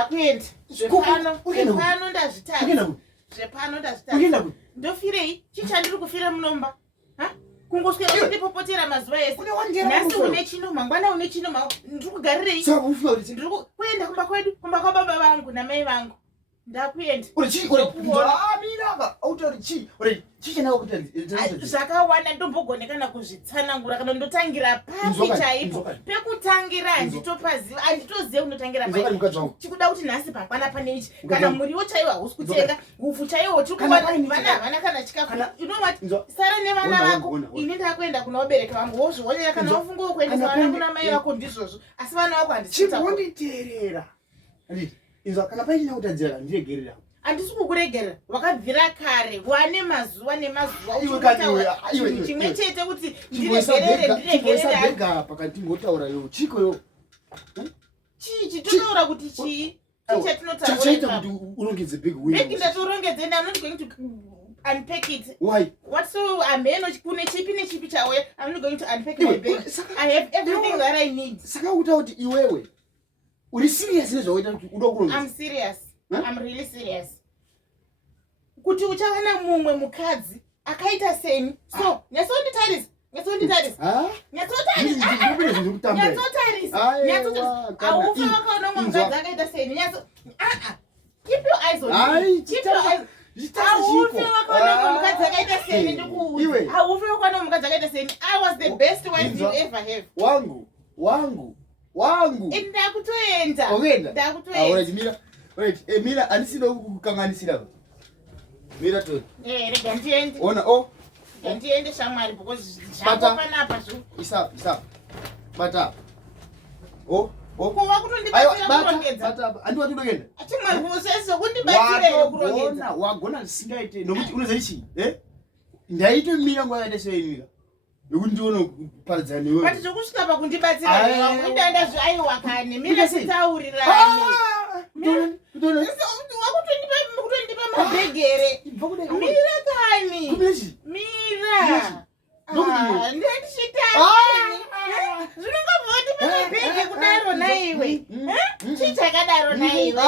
ndakuenda zvepano ndazvitadza zvepano ndazvitadza ndofirei chichandiri kufira munomba kungoswera kundipopotera mazuva ese nhasi une chino mangwana une chino ndiri kugarirei ndiri kuenda kumba kwedu kumba kwababa vangu namai vangu ndakuenda zvakawanda ndombogonekana kuzvitsanangura kana ndotangira papi chaipo pekutangira handitopaziva handitoziva kunotangira chikuda kuti nhasi pakwana pane ichi kana muriwo chaiwo hausi kutenga upfu chaiwo tikuona vana havana kana chikafu inovati sara nevana vako ini ndakuenda kuna vabereki vangu wozvionera kana wafunga wokuendesa vana kuna mai vako ndizvozvo asi vana vako handisitachibonditeerera kana paina kutadzira ndiregerera handisi kukuregerera wakabvira kare wane mazuva nemazuva chimwe chete kuti ndiregerere pakati ngotaura yo chikoyo chii totaura kuti chii chaita kuti urongedze big wheel ndatorongedze and I'm not going to unpack it. Why? What so ameno kune chipi nechipi chawe I'm not going to unpack my bag. I have everything that I need. Saka kuti iwewe uri serious nezvaoita kuti udo kurongedza? I'm serious. I'm really serious. Kuti uchawana mumwe mukadzi akaita seni. So, nyasonditarisa. Aufa wakaona mukadzi akaita seni. Keep your eyes on me. Keep your eyes. Aufe wakaona mukadzi akaita seni ndikuudza. Aufe wakaona mukadzi akaita seni. I was the best wife you ever have. Wangu. Ndakutoenda. Ndakutoenda. Wait, Mira, anisino kukanganisira. Mira to. Rega ndiende. Ona ndiende shamwari because zvako panapa zvo. Isa. Bata. Kuva kutondibatsira kurongedza. Bata. Andiwati ndogenda. Achimwari kuseso kundibatsira kurongedza. Wagona singaite nokuti unoza ichi, Ndaito Mira ngwaende senyika. Yokundiona kuparadzana newe. Pati zvokusvika pakundibatsira wangu indanda zvaiwa kane Mira sitaurirane. Wakutondipa mabhegere. Mira kani. Mira. Ndechitani. Zvinongobva kuti mabhege kudaro naiwe. Chichakadaro naiwe.